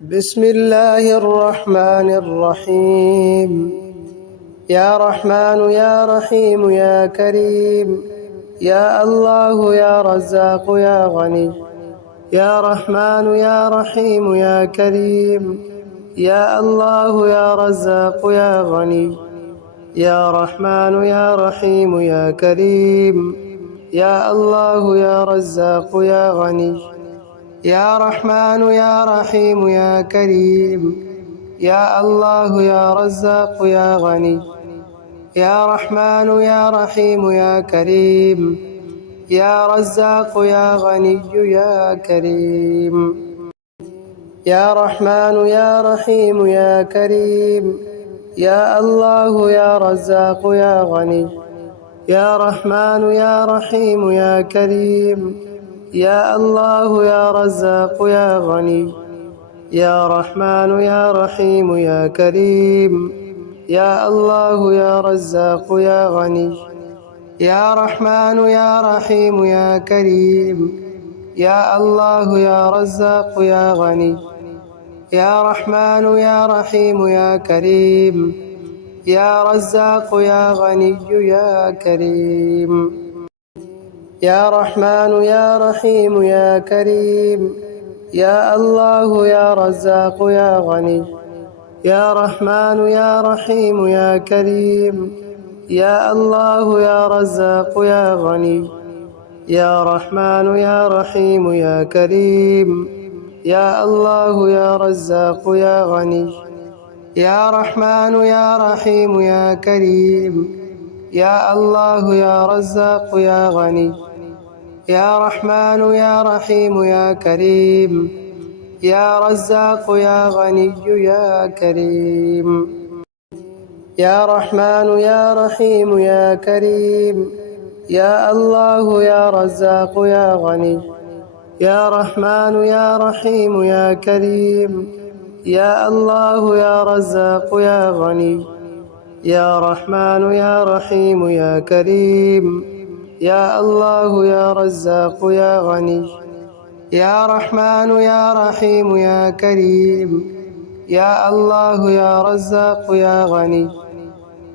بسم الله الرحمن الرحيم. يا رحمن يا رحيم يا كريم، يا الله يا رزاق يا غني. يا رحمن يا رحيم يا كريم، يا الله يا رزاق يا غني. يا رحمن يا رحيم يا كريم، يا الله يا رزاق يا غني. يا رحمن يا رحيم يا كريم، يا الله يا رزاق يا غني. يا رحمن يا رحيم يا كريم، يا رزاق يا غني يا كريم. يا رحمن يا رحيم يا كريم، يا الله يا رزاق يا غني. يا رحمن يا رحيم يا كريم، يا الله يا رزاق يا غني. يا رحمن يا رحيم يا كريم، يا الله يا رزاق يا غني. يا رحمن يا رحيم يا كريم، يا الله يا رزاق يا غني. يا رحمن يا رحيم يا كريم، يا رزاق يا غني يا كريم. يا رحمن يا رحيم يا كريم، يا الله يا رزاق يا غني. يا رحمن يا رحيم يا كريم، يا الله يا رزاق يا غني. يا رحمن يا رحيم يا كريم، يا الله يا رزاق يا غني. يا رحمن يا رحيم يا كريم، يا الله يا رزاق يا غني. يا رحمن يا رحيم يا كريم، يا رزاق يا غني يا كريم. يا رحمن يا رحيم يا كريم، يا الله يا رزاق يا غني. يا رحمن يا رحيم يا كريم، يا الله يا رزاق يا غني. يا رحمن يا رحيم يا كريم، يا الله يا رزاق يا غني. يا رحمن يا رحيم يا كريم، يا الله يا رزاق يا غني.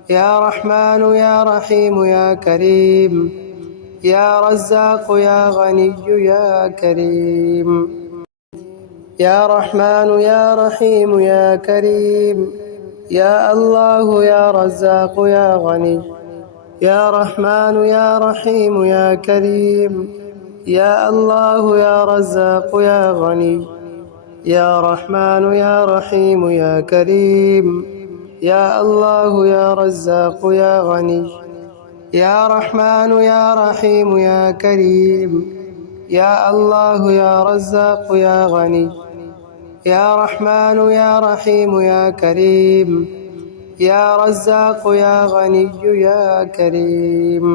يا رحمن يا رحيم يا كريم، يا رزاق يا غني يا كريم. يا رحمن يا رحيم يا كريم، يا الله يا رزاق يا غني. يا رحمن يا رحيم يا كريم، يا الله يا رزاق يا غني. يا رحمن يا رحيم يا كريم، يا الله يا رزاق يا غني. يا رحمن يا رحيم يا كريم، يا الله يا رزاق يا غني. يا رحمن يا رحيم يا كريم، يا رزاق يا غني يا كريم.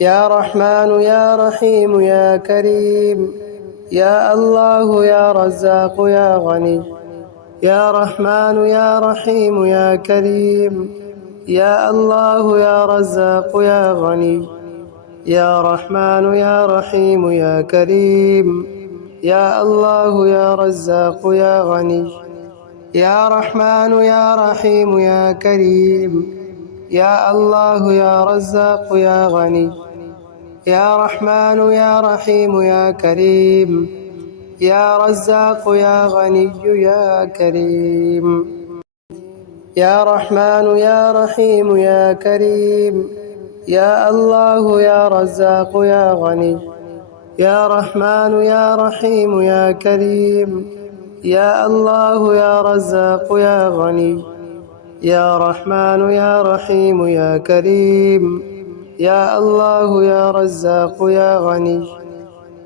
يا رحمن يا رحيم يا كريم، يا الله يا رزاق يا غني. يا رحمن يا رحيم يا كريم، يا الله يا رزاق يا غني. يا رحمن يا رحيم يا كريم، يا الله يا رزاق يا غني. يا رحمن يا رحيم يا كريم، يا الله يا رزاق يا غني. يا رحمن يا رحيم يا كريم، يا رزاق يا غني يا كريم. يا رحمن يا رحيم يا كريم، يا الله يا رزاق يا غني. يا رحمن يا رحيم يا كريم، يا الله يا رزاق يا غني. يا رحمن يا رحيم يا كريم، يا الله يا رزاق يا غني.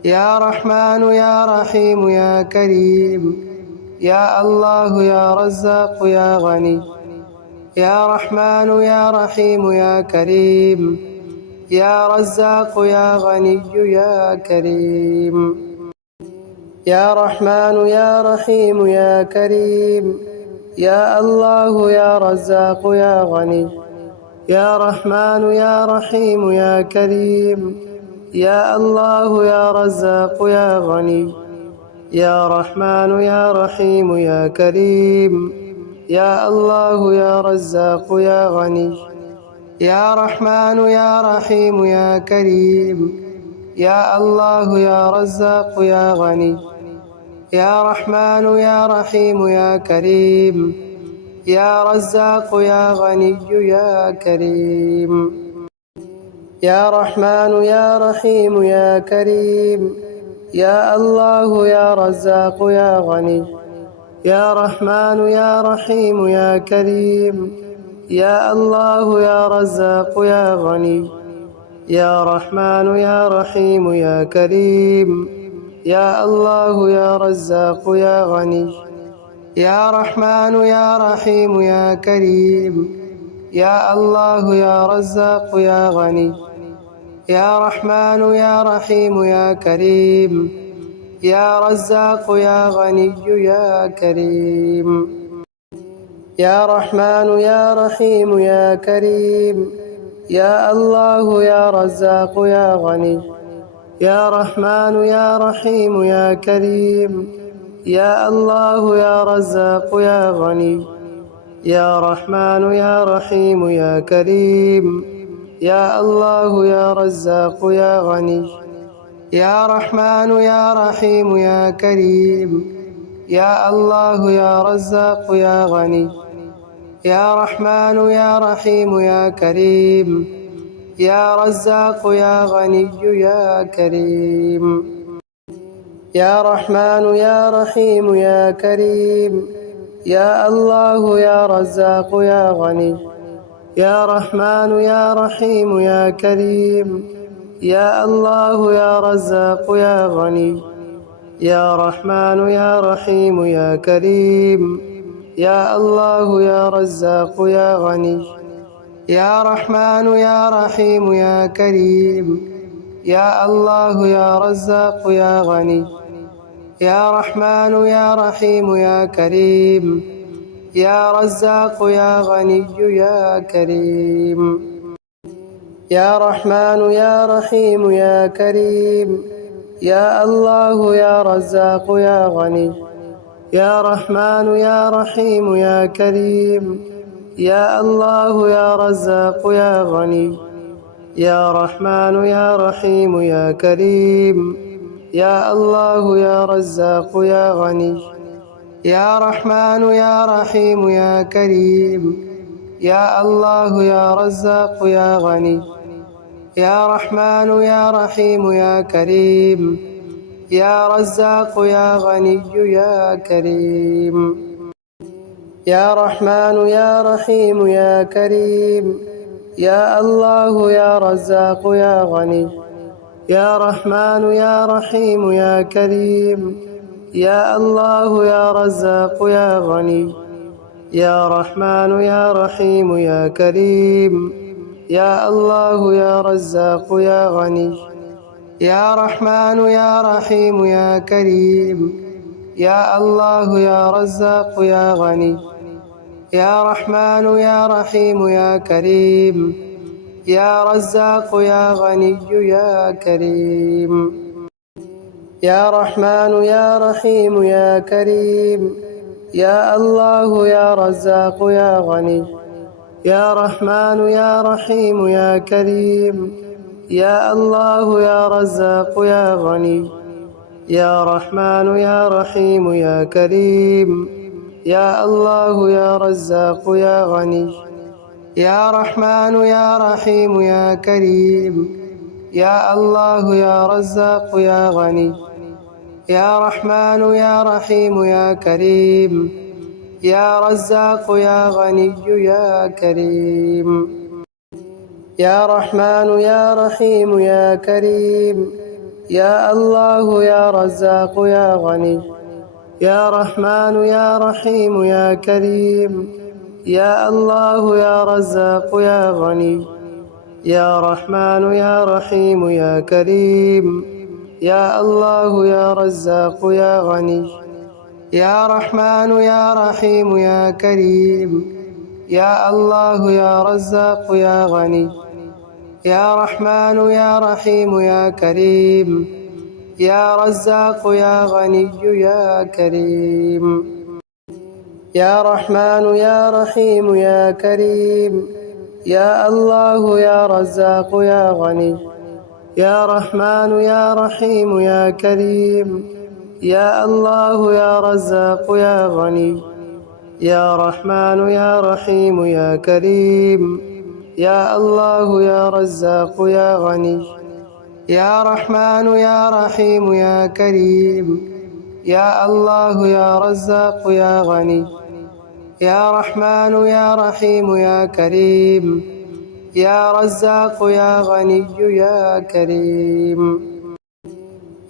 يا رحمن يا رحيم يا كريم، يا الله يا رزاق يا غني. يا رحمن يا رحيم يا كريم، يا رزاق يا غني يا كريم. يا رحمن يا رحيم يا كريم، يا الله يا رزاق يا غني. يا رحمن يا رحيم يا كريم، يا الله يا رزاق يا غني. يا رحمن يا رحيم يا كريم يا الله يا رزاق يا غني يا رحمن يا رحيم يا كريم يا الله يا رزاق يا غني يا رحمن يا رحيم يا كريم يا رزاق يا غني يا كريم يا رحمن يا رحيم يا كريم يا الله يا رزاق يا غني يا رحمن يا رحيم يا كريم يا الله يا رزاق يا غني يا رحمن يا رحيم يا كريم يا الله يا رزاق يا غني يا رحمن يا رحيم يا كريم يا الله يا رزاق يا غني يا رحمن يا رحيم يا كريم يا رزاق يا غني يا كريم يا رحمن يا رحيم يا كريم يا الله يا رزاق يا غني يا رحمن يا رحيم يا كريم يا الله يا رزاق يا غني يا رحمن يا رحيم يا كريم يا الله يا رزاق يا غني يا رحمن يا رحيم يا كريم يا الله يا رزاق يا غني يا رحمن يا رحيم يا كريم يا رزاق يا غني يا كريم يا رحمن يا رحيم يا كريم يا الله يا رزاق يا غني يا رحمن يا رحيم يا كريم يا الله يا رزاق يا غني يا رحمن يا رحيم يا كريم يا الله يا رزاق يا غني يا رحمن يا رحيم يا كريم يا الله يا رزاق يا غني يا رحمن يا رحيم يا كريم يا رزاق يا غني يا كريم يا رحمن يا رحيم يا كريم يا الله يا رزاق يا غني يا رحمن يا رحيم يا كريم يا الله يا رزاق يا غني يا رحمن يا رحيم يا كريم يا الله يا رزاق يا غني يا رحمن يا رحيم يا كريم يا الله يا رزاق يا غني يا رحمن يا رحيم يا كريم يا رزاق يا غني يا كريم يا رحمن يا رحيم يا كريم يا الله يا رزاق يا غني يا رحمن يا رحيم يا كريم يا الله يا رزاق يا غني يا رحمن يا رحيم يا كريم يا الله يا رزاق يا غني يا رحمن يا رحيم يا كريم يا الله يا رزاق يا غني يا رحمن يا رحيم يا كريم يا رزاق يا غني يا كريم يا رحمن يا رحيم يا كريم يا الله يا رزاق يا غني يا رحمن يا رحيم يا كريم يا الله يا رزاق يا غني يا رحمن يا رحيم يا كريم يا الله يا رزاق يا غني يا رحمن يا رحيم يا كريم يا الله يا رزاق يا غني يا رحمن يا رحيم يا كريم يا رزاق يا غني يا كريم يا رحمن يا رحيم يا كريم يا الله يا رزاق يا غني يا رحمن يا رحيم يا كريم يا الله يا رزاق يا غني يا رحمن يا رحيم يا كريم يا الله يا رزاق يا غني يا رحمن يا رحيم يا كريم يا الله يا رزاق يا غني يا رحمن يا رحيم يا كريم يا رزاق يا غني يا كريم. يا رحمن يا رحيم يا كريم. يا الله يا رزاق يا غني. يا رحمن يا رحيم يا كريم. يا الله يا رزاق يا غني. يا رحمن يا رحيم يا كريم. يا الله يا رزاق يا غني. يا رحمن يا رحيم يا كريم. يا الله يا رزاق يا غني. يا رحمن يا رحيم يا كريم. يا رزاق يا غني يا كريم.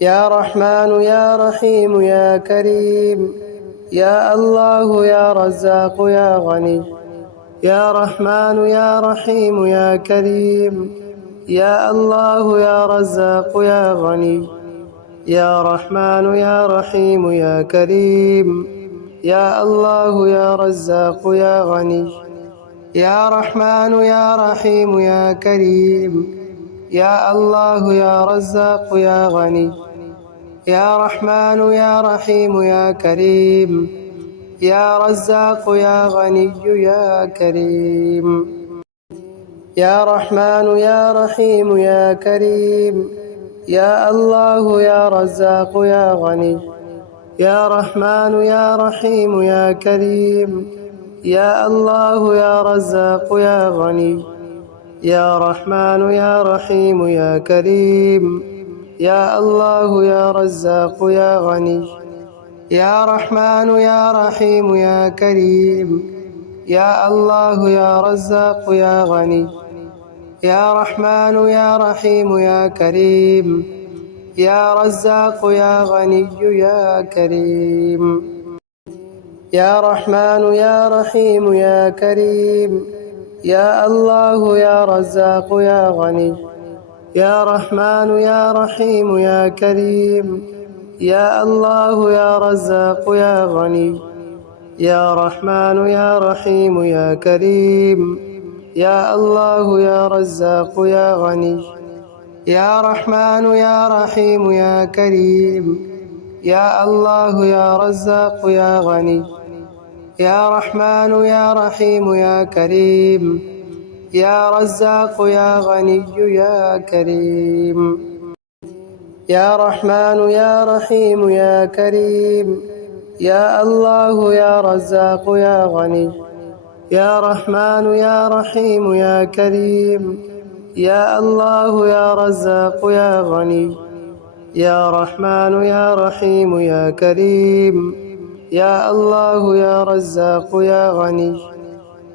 يا رحمن يا رحيم يا كريم. يا الله يا رزاق يا غني. يا رحمن يا رحيم يا كريم. يا الله يا رزاق يا غني. يا رحمن يا رحيم يا كريم. يا الله يا رزاق يا غني. يا رحمن يا رحيم يا كريم. يا الله يا رزاق يا غني. يا رحمن يا رحيم يا كريم. يا رزاق يا غني يا كريم. يا رحمن يا رحيم يا كريم. يا الله يا رزاق يا غني. يا رحمن يا رحيم يا كريم. يا الله يا رزاق يا غني. يا رحمن يا رحيم يا كريم. يا الله يا رزاق يا غني. يا رحمن يا رحيم يا كريم. يا الله يا رزاق يا غني. يا رحمن يا رحيم يا كريم. يا رزاق يا غني يا كريم. يا رحمن يا رحيم يا كريم. يا الله يا رزاق يا غني. يا رحمن يا رحيم يا كريم. يا الله يا رزاق يا غني. يا رحمن يا رحيم يا كريم. يا الله يا رزاق يا غني. يا رحمن يا رحيم يا كريم. يا الله يا رزاق يا غني. يا رحمن يا رحيم يا كريم. يا رزاق يا غني يا كريم. يا رحمن يا رحيم يا كريم. يا الله يا رزاق يا غني. يا رحمن يا رحيم يا كريم. يا الله يا رزاق يا غني. يا رحمن يا رحيم يا كريم. يا الله يا رزاق يا غني.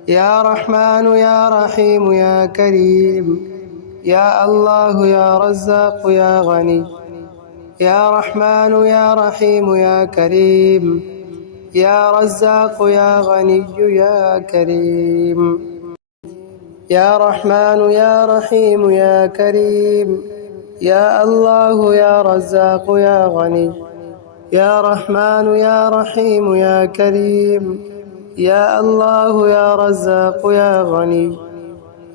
يا رحمن يا رحيم يا كريم. يا الله يا رزاق يا غني. يا رحمن يا رحيم يا كريم. يا رزاق يا غني يا كريم. يا رحمن يا رحيم يا كريم. يا الله يا رزاق يا غني. يا رحمن يا رحيم يا كريم. يا الله يا رزاق يا غني.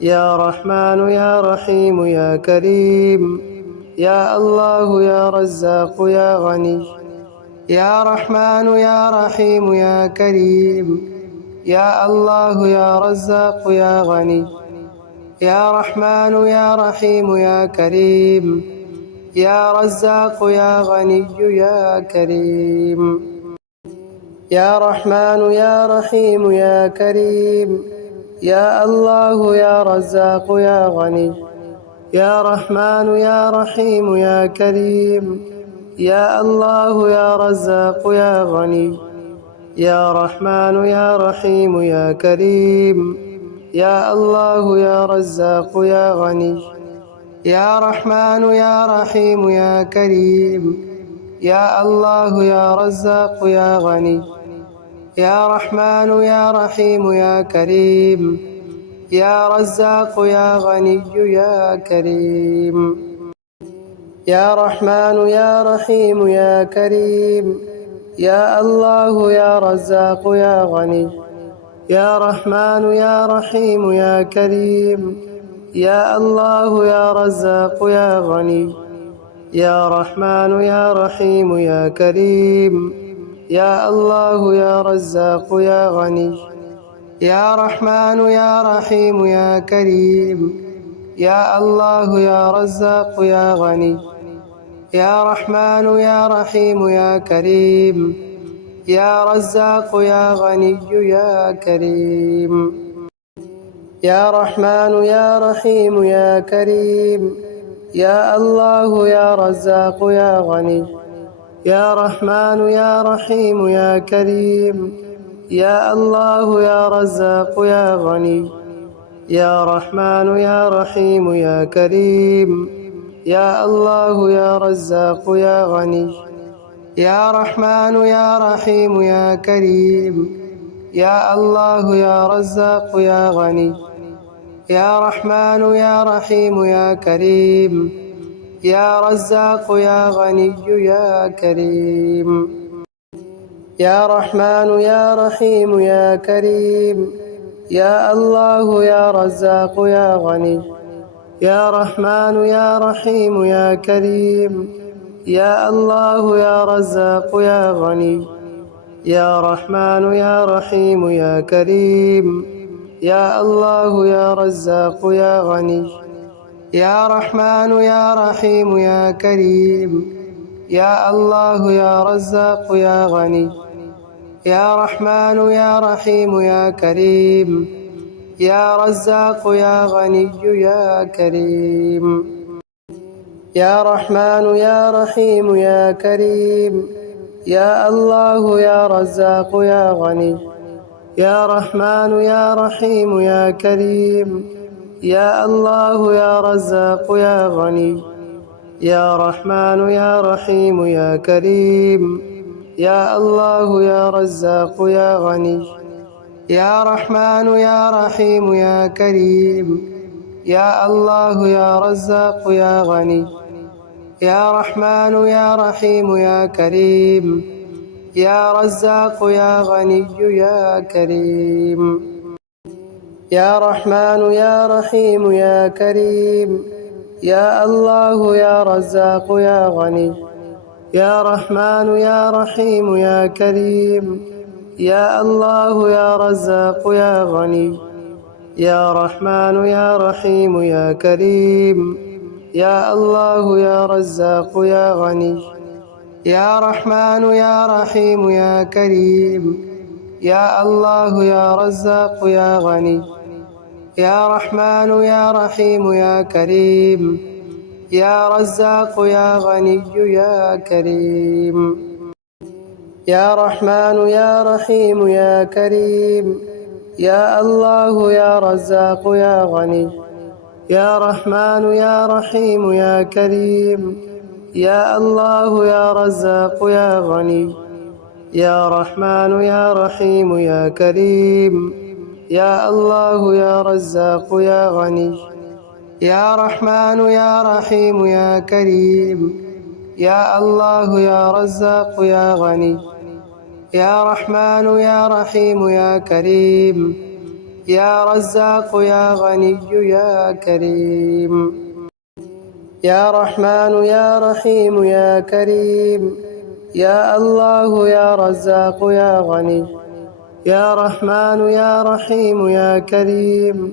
يا رحمن يا رحيم يا كريم. يا الله يا رزاق يا غني. يا رحمن يا رحيم يا كريم. يا الله يا رزاق يا غني. يا رحمن يا رحيم يا كريم. يا رزاق يا غني يا كريم. يا رحمن يا رحيم يا كريم. يا الله يا رزاق يا غني. يا رحمن يا رحيم يا كريم. يا الله يا رزاق يا غني. يا رحمن يا رحيم يا كريم. يا الله يا رزاق يا غني. يا رحمن يا رحيم يا كريم. يا الله يا رزاق يا غني. يا رحمن يا رحيم يا كريم. يا رزاق يا غني يا كريم. يا رحمن يا رحيم يا كريم. يا الله يا رزاق يا غني. يا رحمن يا رحيم يا كريم. يا الله يا رزاق يا غني. يا رحمن يا رحيم يا كريم يا الله يا رزاق يا غني يا رحمن يا رحيم يا كريم يا الله يا رزاق يا غني يا رحمن يا رحيم يا كريم يا رزاق يا غني يا كريم يا رحمن يا رحيم يا كريم يا الله يا رزاق يا غني يا رحمن يا رحيم يا كريم يا الله يا رزاق يا غني يا رحمن يا رحيم يا كريم يا الله يا رزاق يا غني يا رحمن يا رحيم يا كريم يا الله يا رزاق يا غني يا رحمن يا رحيم يا كريم يا رزاق يا غني يا كريم يا رحمن يا رحيم يا كريم يا الله يا رزاق يا غني يا رحمن يا رحيم يا كريم يا الله يا رزاق يا غني يا رحمن يا رحيم يا كريم يا الله يا رزاق يا غني يا رحمن يا رحيم يا كريم يا الله يا رزاق يا غني يا رحمن يا رحيم يا كريم يا رزاق يا غني يا كريم يا رحمن يا رحيم يا كريم يا الله يا رزاق يا غني يا رحمن يا رحيم يا كريم يا الله يا رزاق يا غني يا رحمن يا رحيم يا كريم يا الله يا رزاق يا غني يا رحمن يا رحيم يا كريم يا الله يا رزاق يا غني يا رحمن يا رحيم يا كريم يا رزاق يا غني يا كريم يا رحمن يا رحيم يا كريم يا الله يا رزاق يا غني يا رحمن يا رحيم يا كريم يا الله يا رزاق يا غني يا رحمن يا رحيم يا كريم يا الله يا رزاق يا غني يا رحمن يا رحيم يا كريم يا الله يا رزاق يا غني يا رحمن يا رحيم يا كريم يا رزاق يا غني يا كريم يا رحمن يا رحيم يا كريم يا الله يا رزاق يا غني يا رحمن يا رحيم يا كريم يا الله يا رزاق يا غني يا رحمن يا رحيم يا كريم يا الله يا رزاق يا غني يا رحمن يا رحيم يا كريم يا الله يا رزاق يا غني يا رحمن يا رحيم يا كريم يا رزاق يا غني يا كريم يا رحمن يا رحيم يا كريم يا الله يا رزاق يا غني يا رحمن يا رحيم يا كريم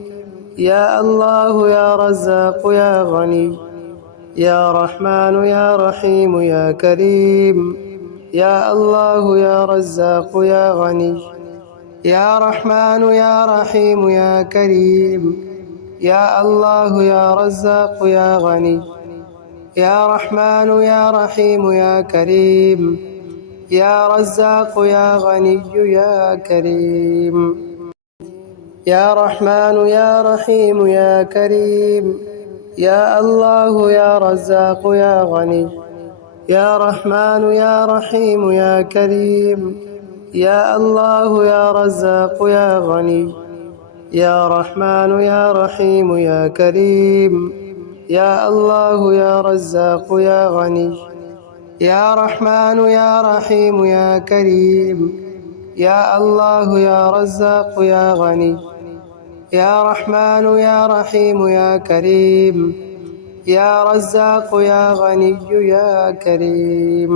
يا الله يا رزاق يا غني يا رحمن يا رحيم يا كريم يا الله يا رزاق يا غني يا رحمن يا رحيم يا كريم يا الله يا رزاق يا غني يا رحمن يا رحيم يا كريم يا رزاق يا غني يا كريم يا رحمن يا رحيم يا كريم يا الله يا رزاق يا غني يا رحمن يا رحيم يا كريم يا الله يا رزاق يا غني يا رحمن يا رحيم يا كريم يا الله يا رزاق يا غني يا رحمن يا رحيم يا كريم يا الله يا رزاق يا غني يا رحمن يا رحيم يا كريم يا رزاق يا غني يا كريم.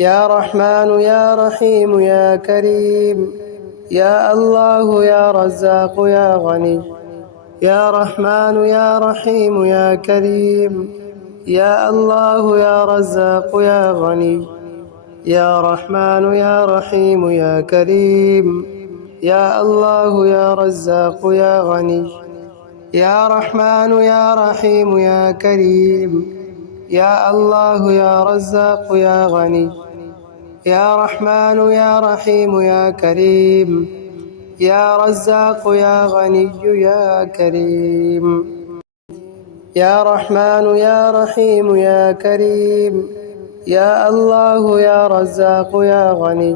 يا رحمن يا رحيم يا كريم. يا الله يا رزاق يا غني. يا رحمن يا رحيم يا كريم. يا الله يا رزاق يا غني. يا رحمن يا رحيم يا كريم. يا الله يا رزاق يا غني. يا رحمن يا رحيم يا كريم. يا الله يا رزاق يا غني. يا رحمن يا رحيم يا كريم. يا رزاق يا غني يا كريم. يا رحمن يا رحيم يا كريم. يا الله يا رزاق يا غني.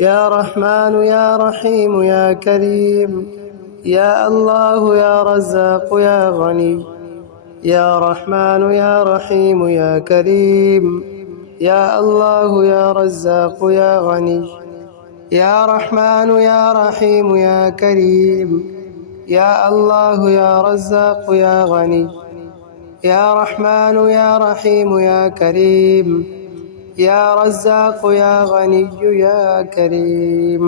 يا رحمن يا رحيم يا كريم. يا الله يا رزاق يا غني. يا رحمن يا رحيم يا كريم. يا الله يا رزاق يا غني. يا رحمن يا رحيم يا كريم. يا الله يا رزاق يا غني. يا رحمن يا رحيم يا كريم. يا رزاق يا غني يا كريم.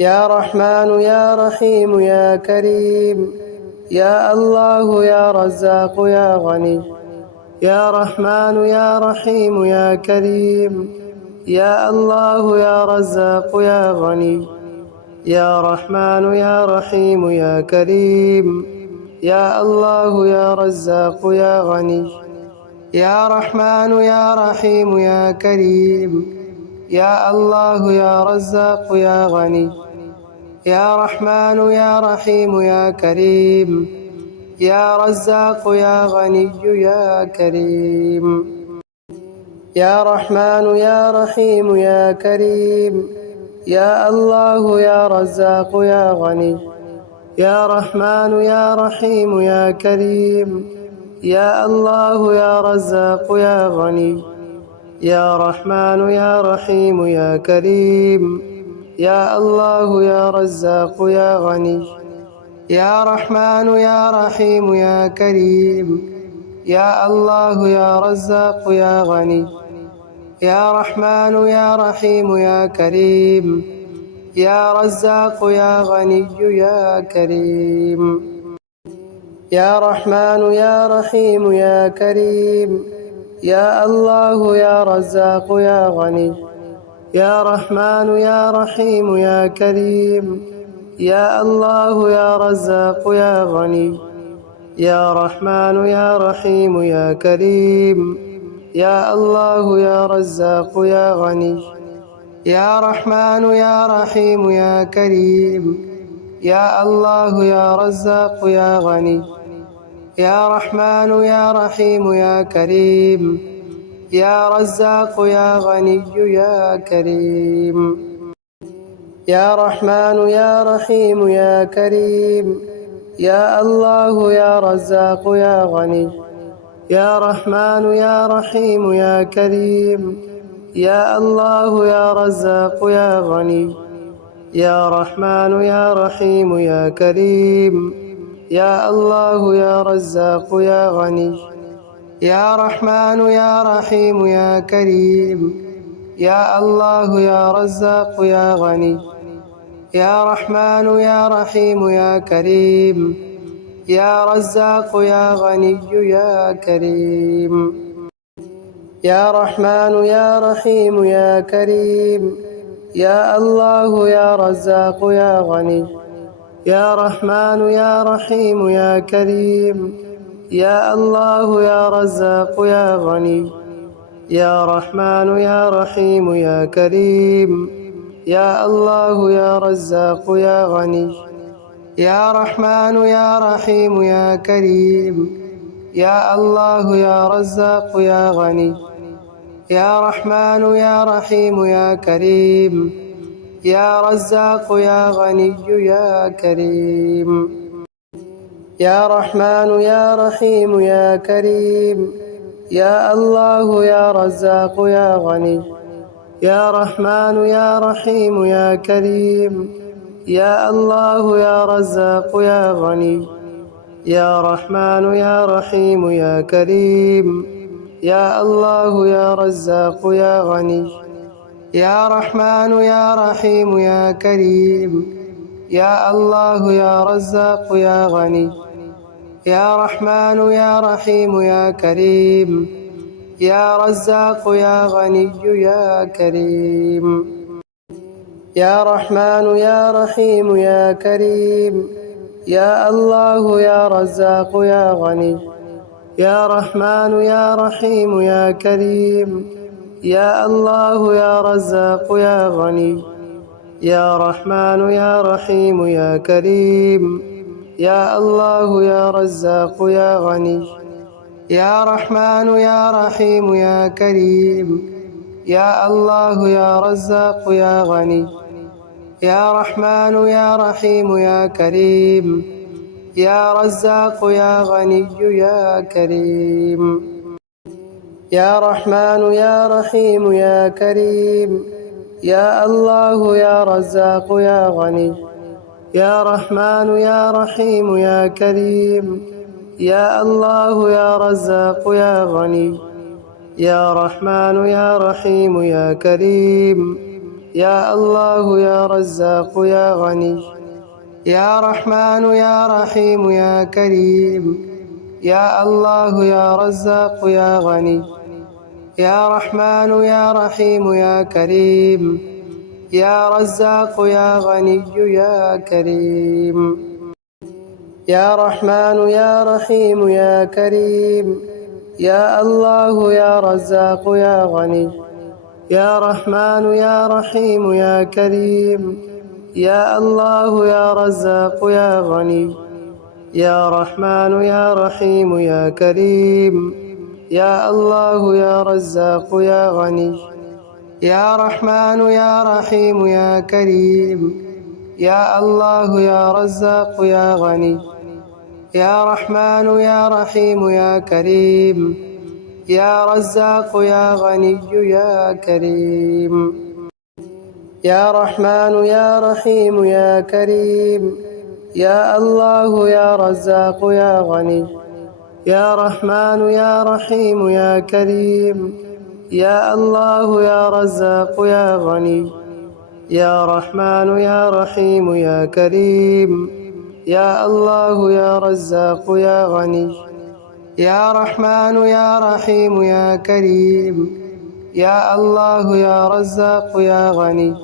يا رحمن يا رحيم يا كريم. يا الله يا رزاق يا غني. يا رحمن يا رحيم يا كريم. يا الله يا رزاق يا غني. يا رحمن يا رحيم يا كريم. يا الله يا رزاق يا غني. يا رحمن يا رحيم يا كريم. يا الله يا رزاق يا غني. يا رحمن يا رحيم يا كريم. يا رزاق يا غني يا كريم. يا رحمن يا رحيم يا كريم. يا الله يا رزاق يا غني. يا رحمن يا رحيم يا كريم. يا الله يا رزاق يا غني. يا رحمن يا رحيم يا كريم. يا الله يا رزاق يا غني. يا رحمن يا رحيم يا كريم. يا الله يا رزاق يا غني. يا رحمن يا رحيم يا كريم. يا رزاق يا غني يا كريم. يا رحمن يا رحيم يا كريم. يا الله يا رزاق يا غني. يا رحمن يا رحيم يا كريم. يا الله يا رزاق يا غني. يا رحمن يا رحيم يا كريم. يا الله يا رزاق يا غني. يا رحمن يا رحيم يا كريم. يا الله يا رزاق يا غني. يا رحمن يا رحيم يا كريم. يا رزاق يا غني يا كريم. يا رحمن يا رحيم يا كريم. يا الله يا رزاق يا غني. يا رحمن يا رحيم يا كريم. يا الله يا رزاق يا غني. يا رحمن يا رحيم يا كريم. يا الله يا رزاق يا غني. يا رحمن يا رحيم يا كريم. يا الله يا رزاق يا غني. يا رحمن يا رحيم يا كريم. يا رزاق يا غني يا كريم. يا رحمن يا رحيم يا كريم. يا الله يا رزاق يا غني. يا رحمن يا رحيم يا كريم. يا الله يا رزاق يا غني. يا رحمن يا رحيم يا كريم. يا الله يا رزاق يا غني. يا رحمن يا رحيم يا كريم. يا الله يا رزاق يا غني. يا رحمن يا رحيم يا كريم. يا رزاق يا غني يا كريم. يا رحمن يا رحيم يا كريم. يا الله يا رزاق يا غني. يا رحمن يا رحيم يا كريم. يا الله يا رزاق يا غني. يا رحمن يا رحيم يا كريم يا الله يا رزاق يا غني يا رحمن يا رحيم يا كريم يا الله يا رزاق يا غني يا رحمن يا رحيم يا كريم يا رزاق يا غني يا كريم يا رحمن يا رحيم يا كريم يا الله يا رزاق يا غني يا رحمن يا رحيم يا كريم يا الله يا رزاق يا غني يا رحمن يا رحيم يا كريم يا الله يا رزاق يا غني يا رحمن يا رحيم يا كريم يا الله يا رزاق يا غني يا رحمن يا رحيم يا كريم يا رزاق يا غني يا كريم يا رحمن يا رحيم يا كريم يا الله يا رزاق يا غني يا رحمن يا رحيم يا كريم يا الله يا رزاق يا غني يا رحمن يا رحيم يا كريم يا الله يا رزاق يا غني يا رحمن يا رحيم يا كريم يا الله يا رزاق يا غني يا رحمن يا رحيم يا كريم يا رزاق يا غني يا كريم يا رحمن يا رحيم يا كريم يا الله يا رزاق يا غني يا رحمن يا رحيم يا كريم يا الله يا رزاق يا غني يا رحمن يا رحيم يا كريم يا الله يا رزاق يا غني يا رحمن يا رحيم يا كريم يا الله يا رزاق يا غني يا رحمن يا رحيم يا كريم يا رزاق يا غني يا كريم يا رحمن يا رحيم يا كريم يا الله يا رزاق يا غني يا رحمن يا رحيم يا كريم يا الله يا رزاق يا غني يا رحمن يا رحيم يا كريم يا الله يا رزاق يا غني يا رحمن يا رحيم يا كريم يا الله يا رزاق يا غني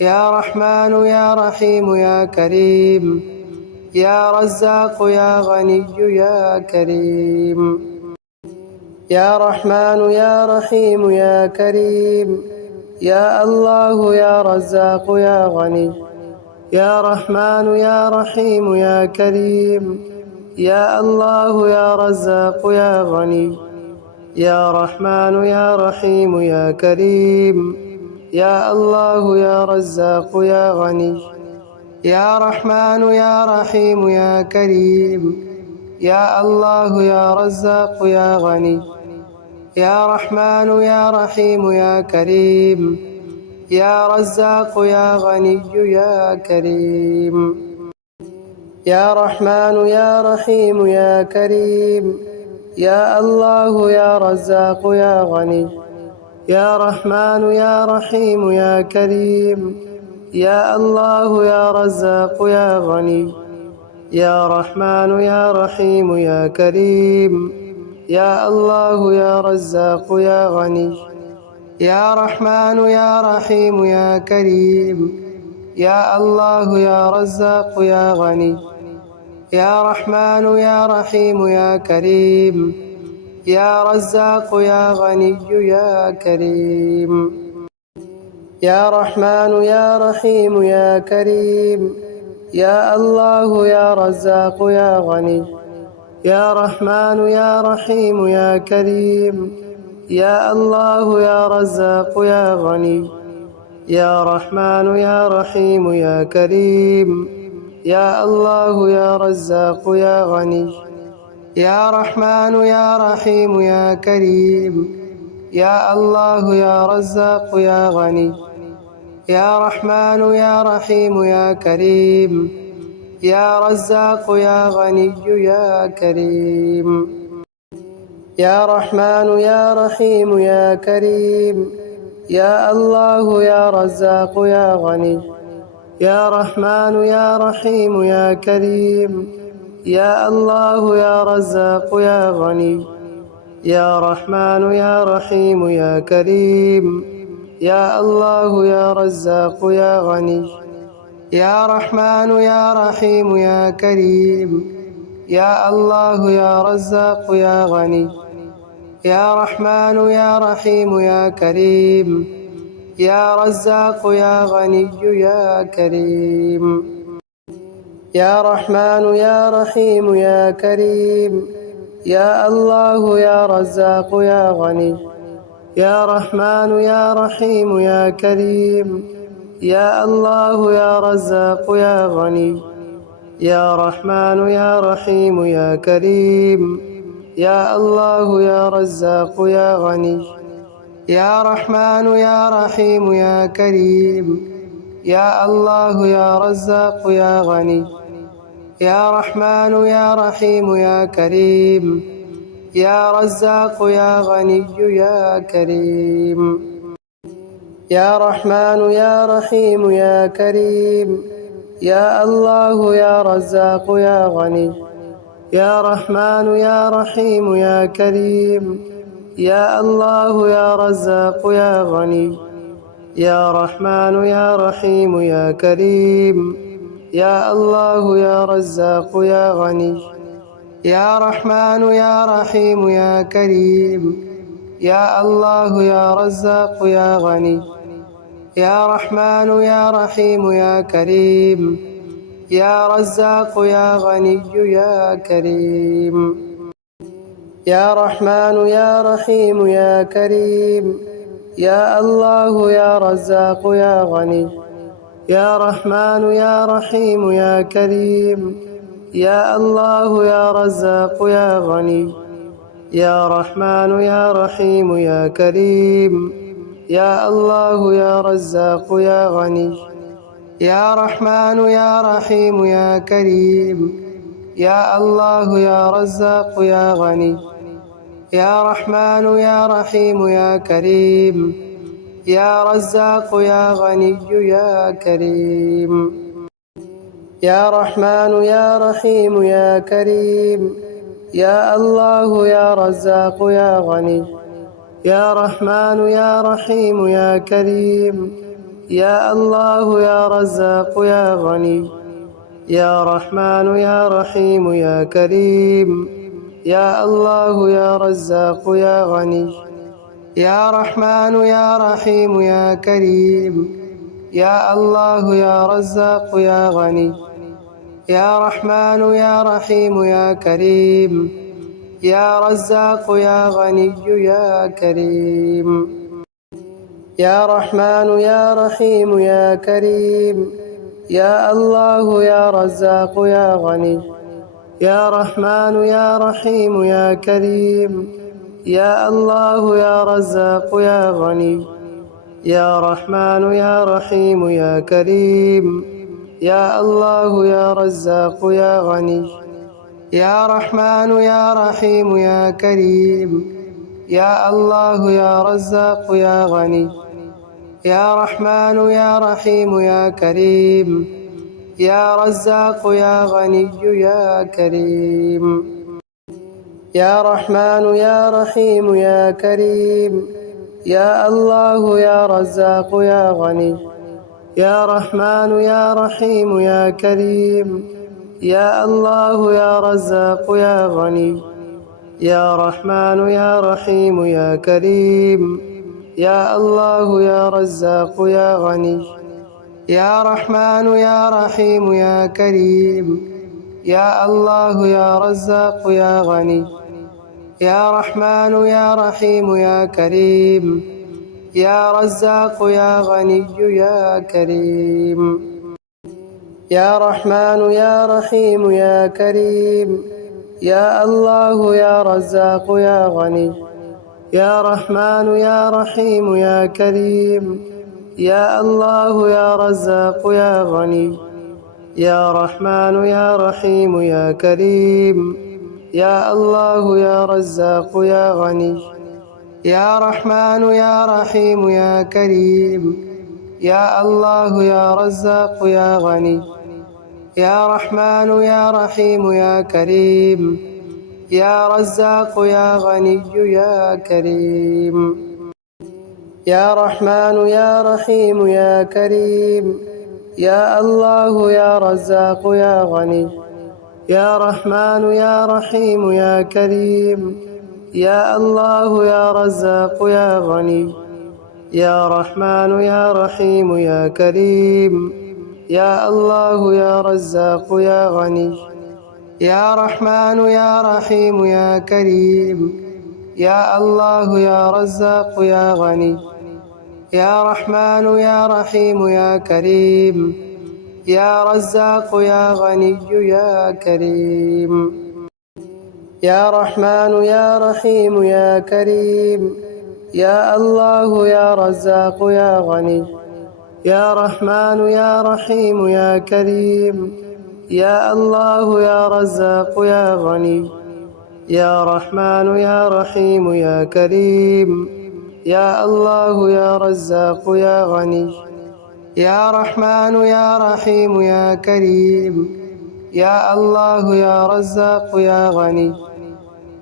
يا رحمن يا رحيم يا كريم يا رزاق يا غني يا كريم يا رحمن يا رحيم يا كريم يا الله يا رزاق يا غني يا رحمن يا رحيم يا كريم يا الله يا رزاق يا غني يا رحمن يا رحيم يا كريم يا الله يا رزاق يا غني يا رحمن يا رحيم يا كريم يا الله يا رزاق يا غني يا رحمن يا رحيم يا كريم يا رزاق يا غني يا كريم يا رحمن يا رحيم يا كريم يا الله يا رزاق يا غني يا رحمن يا رحيم يا كريم يا الله يا رزاق يا غني يا رحمن يا رحيم يا كريم يا الله يا رزاق يا غني يا رحمن يا رحيم يا كريم يا الله يا رزاق يا غني يا رحمن يا رحيم يا كريم يا رزاق يا غني يا كريم يا رحمن يا رحيم يا كريم يا الله يا رزاق يا غني يا رحمن يا رحيم يا كريم يا الله يا رزاق يا غني يا رحمن يا رحيم يا كريم يا الله يا رزاق يا غني يا رحمن يا رحيم يا كريم يا الله يا رزاق يا غني يا رحمن يا رحيم يا كريم يا رزاق يا غني يا كريم. يا رحمن يا رحيم يا كريم. يا الله يا رزاق يا غني. يا رحمن يا رحيم يا كريم. يا الله يا رزاق يا غني. يا رحمن يا رحيم يا كريم. يا الله يا رزاق يا غني. يا رحمن يا رحيم يا كريم. يا الله يا رزاق يا غني. يا رحمن يا رحيم يا كريم. يا رزاق يا غني يا كريم. يا رحمن يا رحيم يا كريم. يا الله يا رزاق يا غني. يا رحمن يا رحيم يا كريم. يا الله يا رزاق يا غني. يا رحمن يا رحيم يا كريم. يا الله يا رزاق يا غني. يا رحمن يا رحيم يا كريم. يا الله يا رزاق يا غني. يا رحمن يا رحيم يا كريم. يا رزاق يا غني يا كريم. يا رحمن يا رحيم يا كريم. يا الله يا رزاق يا غني. يا رحمن يا رحيم يا كريم. يا الله يا رزاق يا غني. يا رحمن يا رحيم يا كريم. يا الله يا رزاق يا غني. يا رحمن يا رحيم يا كريم. يا الله يا رزاق يا غني. يا رحمن يا رحيم يا كريم. يا رزاق يا غني يا كريم. يا رحمن يا رحيم يا كريم. يا الله يا رزاق يا غني. يا رحمن يا رحيم يا كريم. يا الله يا رزاق يا غني. يا رحمن يا رحيم يا كريم. يا الله يا رزاق يا غني. يا رحمن يا رحيم يا كريم. يا الله يا رزاق يا غني. يا رحمن يا رحيم يا كريم. يا رزاق يا غني يا كريم. يا رحمن يا رحيم يا كريم. يا الله يا رزاق يا غني. يا رحمن يا رحيم يا كريم. يا الله يا رزاق يا غني. يا رحمن يا رحيم يا كريم. يا الله يا رزاق يا غني. يا رحمن يا رحيم يا كريم. يا الله يا رزاق يا غني. يا رحمن يا رحيم يا كريم. يا رزاق يا غني يا كريم. يا رحمن يا رحيم يا كريم. يا الله يا رزاق يا غني. يا رحمن يا رحيم يا كريم. يا الله يا رزاق يا غني. يا رحمن يا رحيم يا كريم. يا الله يا رزاق يا غني. يا رحمن يا رحيم يا كريم. يا الله يا رزاق يا غني. يا رحمن يا رحيم يا كريم. يا رزاق يا غني يا كريم. يا رحمن يا رحيم يا كريم. يا الله يا رزاق يا غني. يا رحمن يا رحيم يا كريم. يا الله يا رزاق يا غني. يا رحمن يا رحيم يا كريم. يا الله يا رزاق يا غني. يا رحمن يا رحيم يا كريم. يا الله يا رزاق يا غني. يا رحمن يا رحيم يا كريم. يا رزاق يا غني يا كريم. يا رحمن يا رحيم يا كريم. يا الله يا رزاق يا غني. يا رحمن يا رحيم يا كريم. يا الله يا رزاق يا غني. يا رحمن يا رحيم يا كريم يا الله يا رزاق يا غني يا رحمن يا رحيم يا كريم يا الله يا رزاق يا غني يا رحمن يا رحيم يا كريم يا رزاق يا غني يا كريم يا رحمن يا رحيم يا كريم يا الله يا رزاق يا غني يا رحمن يا رحيم يا كريم يا الله يا رزاق يا غني يا رحمن يا رحيم يا كريم يا الله يا رزاق يا غني يا رحمن يا رحيم يا كريم يا الله يا رزاق يا غني يا رحمن يا رحيم يا كريم يا رزاق يا غني يا كريم يا رحمن يا رحيم يا كريم يا الله يا رزاق يا غني يا رحمن يا رحيم يا كريم يا الله يا رزاق يا غني يا رحمن يا رحيم يا كريم يا الله يا رزاق يا غني يا رحمن يا رحيم يا كريم يا الله يا رزاق يا غني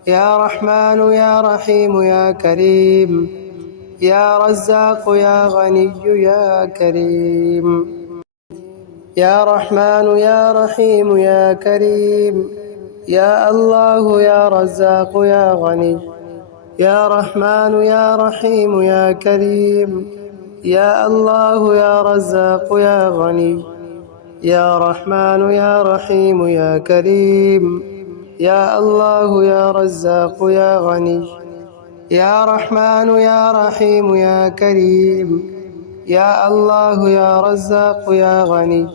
يا رحمن يا رحيم يا كريم يا رزاق يا غني يا كريم يا رحمن يا رحيم يا كريم يا الله يا رزاق يا غني يا رحمن يا رحيم يا كريم يا الله يا رزاق يا غني يا رحمن يا رحيم يا كريم يا الله يا رزاق يا غني يا رحمن يا رحيم يا كريم يا الله يا رزاق يا غني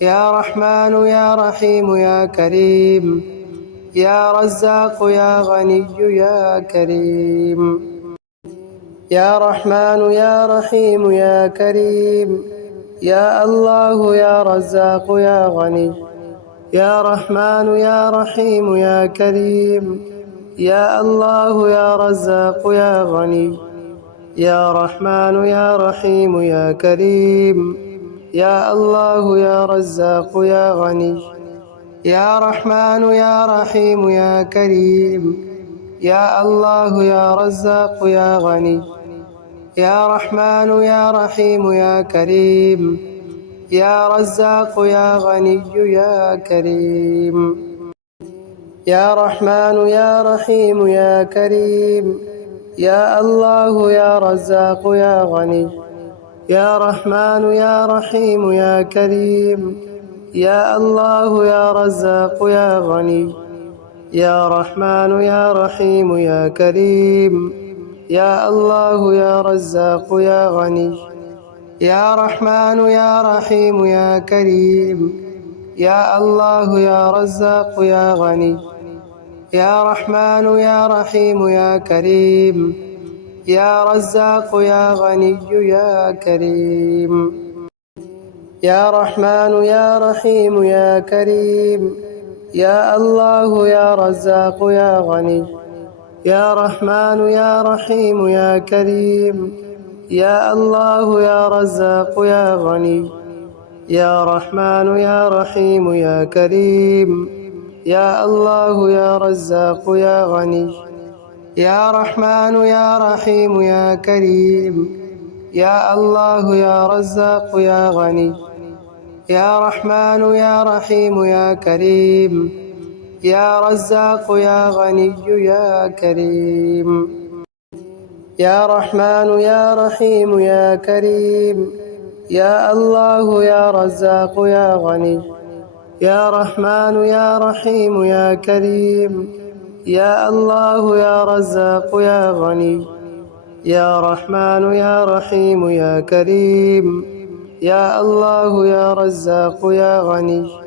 يا رحمن يا رحيم يا كريم يا رزاق يا غني يا كريم يا رحمن يا رحيم يا كريم يا الله يا رزاق يا غني يا رحمن يا رحيم يا كريم يا الله يا رزاق يا غني يا رحمن يا رحيم يا كريم يا الله يا رزاق يا غني يا رحمن يا رحيم يا كريم يا الله يا رزاق يا غني يا رحمن يا رحيم يا كريم يا رزاق يا غني يا كريم يا رحمن يا رحيم يا كريم يا الله يا رزاق يا غني يا رحمن يا رحيم يا كريم يا الله يا رزاق يا غني يا رحمن يا رحيم يا كريم يا الله يا رزاق يا غني يا رحمن يا رحيم يا كريم يا الله يا رزاق يا غني يا رحمن يا رحيم يا كريم يا رزاق يا غني يا كريم يا رحمن يا رحيم يا كريم يا الله يا رزاق يا غني يا رحمن يا رحيم يا كريم يا الله يا رزاق يا غني يا رحمن يا رحيم يا كريم يا الله يا رزاق يا غني يا رحمن يا رحيم يا كريم يا الله يا رزاق يا غني يا رحمن يا رحيم يا كريم يا رزاق يا غني يا كريم يا رحمن يا رحيم يا كريم يا الله يا رزاق يا غني يا رحمن يا رحيم يا كريم يا الله يا رزاق يا غني يا رحمن يا رحيم يا كريم يا الله يا رزاق يا غني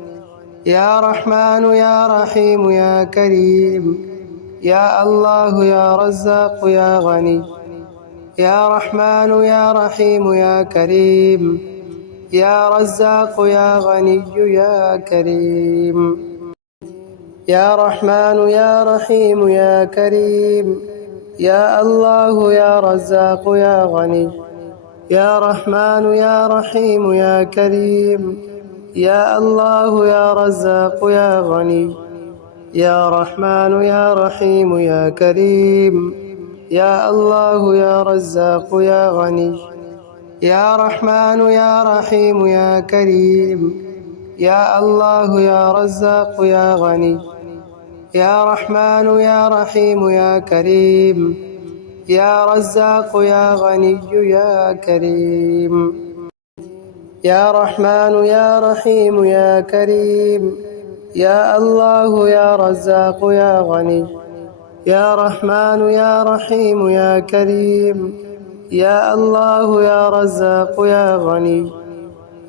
يا رحمن يا رحيم يا كريم يا الله يا رزاق يا غني يا رحمن يا رحيم يا كريم يا رزاق يا غني يا كريم. يا رحمن يا رحيم يا كريم. يا الله يا رزاق يا غني. يا رحمن يا رحيم يا كريم. يا الله يا رزاق يا غني. يا رحمن يا رحيم يا كريم. يا الله يا رزاق يا غني. يا رحمن يا رحيم يا كريم. يا الله يا رزاق يا غني. يا رحمن يا رحيم يا كريم. يا رزاق يا غني يا كريم. يا رحمن يا رحيم يا كريم. يا الله يا رزاق يا غني. يا رحمن يا رحيم يا كريم. يا الله يا رزاق يا غني.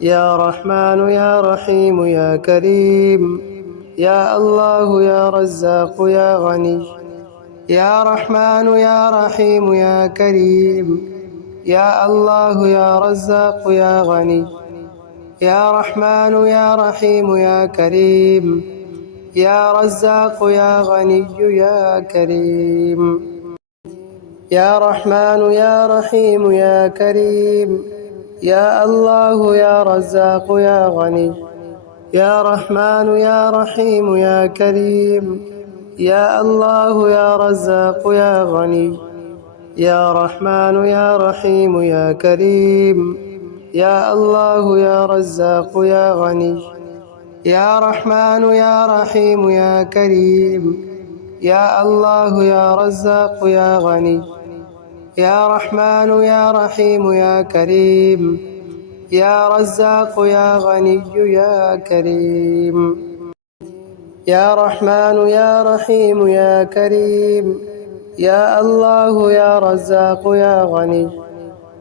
يا رحمن يا رحيم يا كريم. يا الله يا رزاق يا غني. يا رحمن يا رحيم يا كريم. يا الله يا رزاق يا غني. يا رحمن يا رحيم يا كريم. يا رزاق يا غني يا كريم. يا رحمن يا رحيم يا كريم. يا الله يا رزاق يا غني. يا رحمن يا رحيم يا كريم. يا الله يا رزاق يا غني. يا رحمن يا رحيم يا كريم. يا الله يا رزاق يا غني. يا رحمن يا رحيم يا كريم. يا الله يا رزاق يا غني. يا رحمن يا رحيم يا كريم. يا رزاق يا غني يا كريم. يا رحمن يا رحيم يا كريم. يا الله يا رزاق يا غني.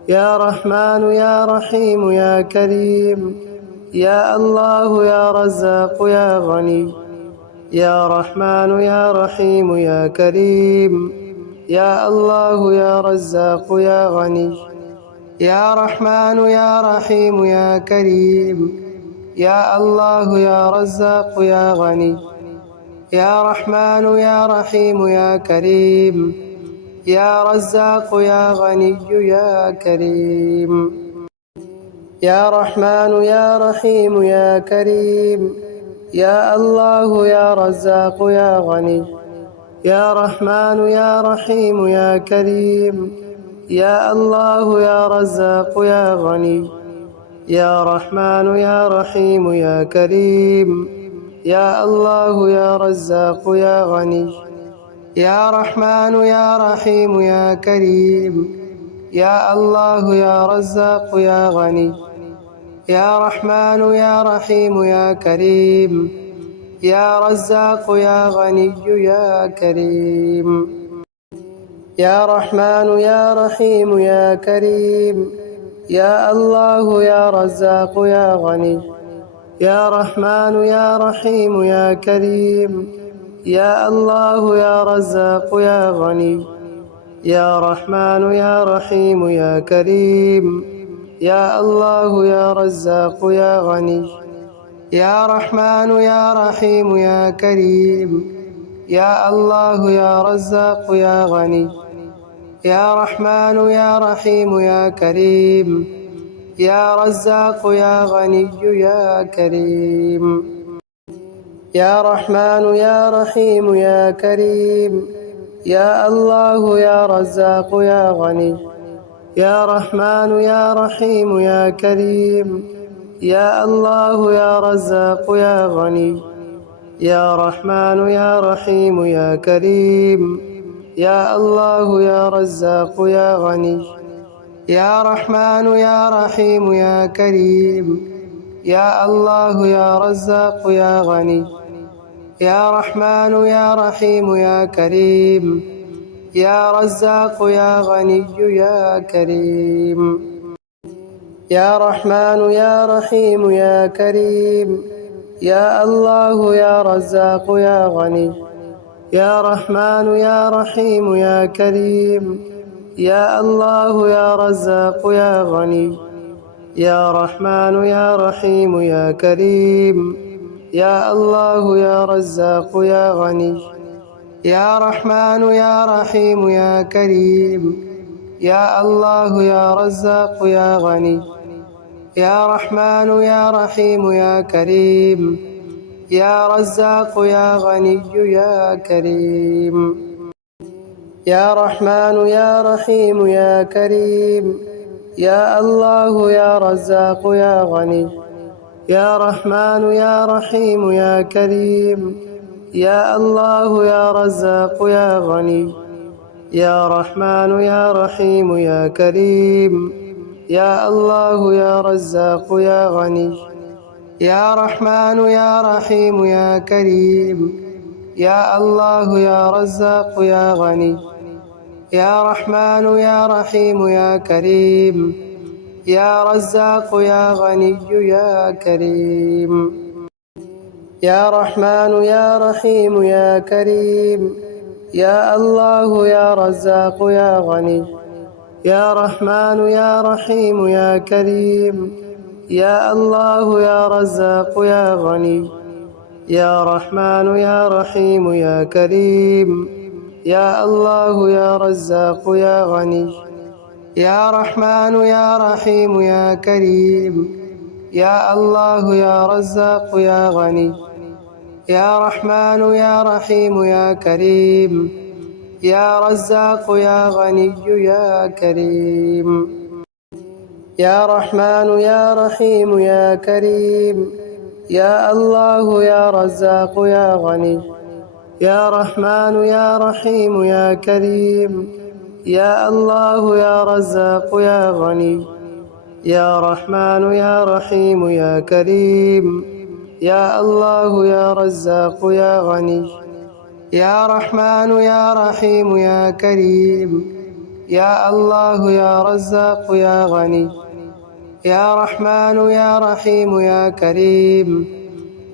يا رحمن يا رحيم يا كريم. يا الله يا رزاق يا غني. يا رحمن يا رحيم يا كريم. يا الله يا رزاق يا غني. يا رحمن يا رحيم يا كريم. يا الله يا رزاق يا غني. يا رحمن يا رحيم يا كريم. يا رزاق يا غني يا كريم. يا رحمن يا رحيم يا كريم. يا الله يا رزاق يا غني. يا رحمن يا رحيم يا كريم. يا الله يا رزاق يا غني. يا رحمن يا رحيم يا كريم. يا الله يا رزاق يا غني. يا رحمن يا رحيم يا كريم. يا الله يا رزاق يا غني. يا رحمن يا رحيم يا كريم. يا رزاق يا غني يا كريم. يا رحمن يا رحيم يا كريم. يا الله يا رزاق يا غني. يا رحمن يا رحيم يا كريم. يا الله يا رزاق يا غني. يا رحمن يا رحيم يا كريم. يا الله يا رزاق يا غني. يا رحمن يا رحيم يا كريم. يا الله يا رزاق يا غني. يا رحمن يا رحيم يا كريم. يا رزاق يا غني يا كريم. يا رحمن يا رحيم يا كريم. يا الله يا رزاق يا غني. يا رحمن يا رحيم يا كريم. يا الله يا رزاق يا غني. يا رحمن يا رحيم يا كريم. يا الله يا رزاق يا غني. يا رحمن يا رحيم يا كريم. يا الله يا رزاق يا غني. يا رحمن يا رحيم يا كريم. يا رزاق يا غني يا كريم. يا رحمن يا رحيم يا كريم. يا الله يا رزاق يا غني. يا رحمن يا رحيم يا كريم. يا الله يا رزاق يا غني. يا رحمن يا رحيم يا كريم يا الله يا رزاق يا غني يا رحمن يا رحيم يا كريم يا الله يا رزاق يا غني يا رحمن يا رحيم يا كريم يا رزاق يا غني يا كريم يا رحمن يا رحيم يا كريم يا الله يا رزاق يا غني يا رحمن يا رحيم يا كريم يا الله يا رزاق يا غني يا رحمن يا رحيم يا كريم يا الله يا رزاق يا غني يا رحمن يا رحيم يا كريم يا الله يا رزاق يا غني يا رحمن يا رحيم يا كريم يا رزاق يا غني يا كريم يا رحمن يا رحيم يا كريم يا الله يا رزاق يا غني يا رحمن يا رحيم يا كريم يا الله يا رزاق يا غني يا رحمن يا رحيم يا كريم يا الله يا رزاق يا غني يا رحمن يا رحيم يا كريم يا الله يا رزاق يا غني يا رحمن يا رحيم يا كريم يا رزاق يا غني يا كريم يا رحمن يا رحيم يا كريم يا الله يا رزاق يا غني يا رحمن يا رحيم يا كريم يا الله يا رزاق يا غني يا رحمن يا رحيم يا كريم يا الله يا رزاق يا غني يا رحمن يا رحيم يا كريم يا الله يا رزاق يا غني يا رحمن يا رحيم يا كريم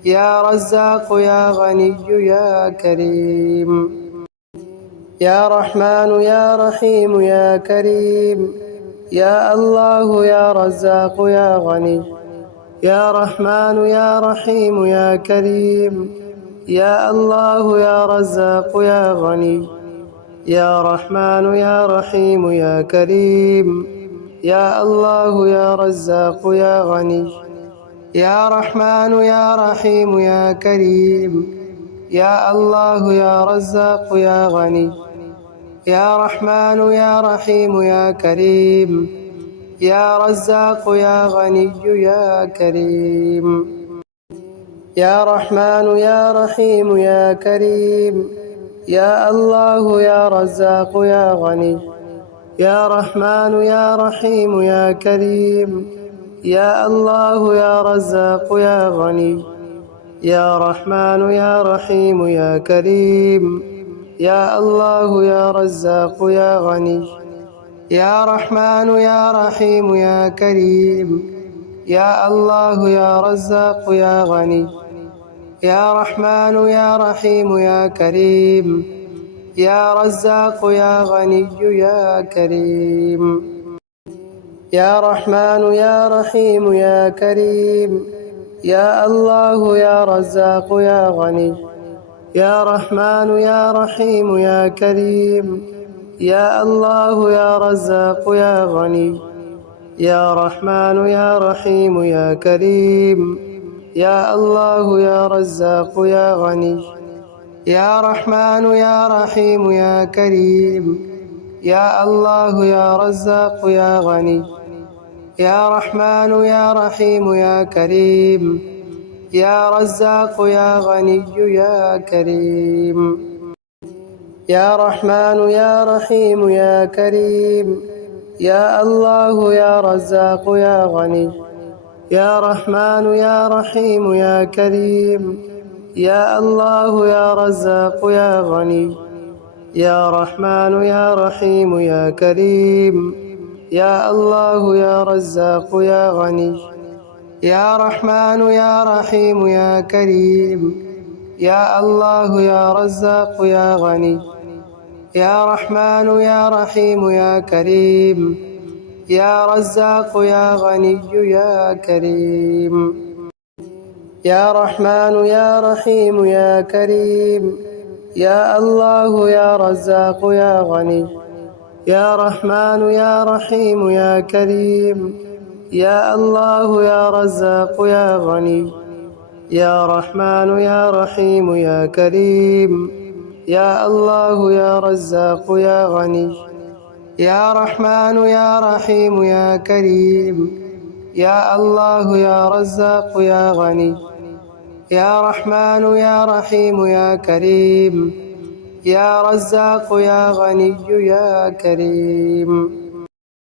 يا رزاق يا غني يا كريم يا رحمن يا رحيم يا كريم يا الله يا رزاق يا غني يا رحمن يا رحيم يا كريم يا الله يا رزاق يا غني يا رحمن يا رحيم يا كريم يا الله يا رزاق يا غني يا رحمن يا رحيم يا كريم يا الله يا رزاق يا غني يا رحمن يا رحيم يا كريم يا رزاق يا غني يا كريم يا رحمن يا رحيم يا كريم يا الله يا رزاق يا غني يا رحمن يا رحيم يا كريم يا الله يا رزاق يا غني يا رحمن يا رحيم يا كريم يا الله يا رزاق يا غني يا رحمن يا رحيم يا كريم يا الله يا رزاق يا غني يا رحمن يا رحيم يا كريم يا رزاق يا غني يا كريم يا رحمن يا رحيم يا كريم يا الله يا رزاق يا غني يا رحمن يا رحيم يا كريم يا الله يا رزاق يا غني يا رحمن يا رحيم يا كريم يا الله يا رزاق يا غني يا رحمن يا رحيم يا كريم يا الله يا رزاق يا غني يا رحمن يا رحيم يا كريم يا رزاق يا غني يا كريم يا رحمن يا رحيم يا كريم يا الله يا رزاق يا غني يا رحمن يا رحيم يا كريم يا الله يا رزاق يا غني يا رحمن يا رحيم يا كريم يا الله يا رزاق يا غني يا رحمن يا رحيم يا كريم يا الله يا رزاق يا غني يا رحمن يا رحيم يا كريم يا رزاق يا غني يا كريم. يا رحمن يا رحيم يا كريم. يا الله يا رزاق يا غني. يا رحمن يا رحيم يا كريم. يا الله يا رزاق يا غني. يا رحمن يا رحيم يا كريم. يا الله يا رزاق يا غني. يا رحمن يا رحيم يا كريم. يا الله يا رزاق يا غني. يا رحمن يا رحيم يا كريم. يا رزاق يا غني يا كريم.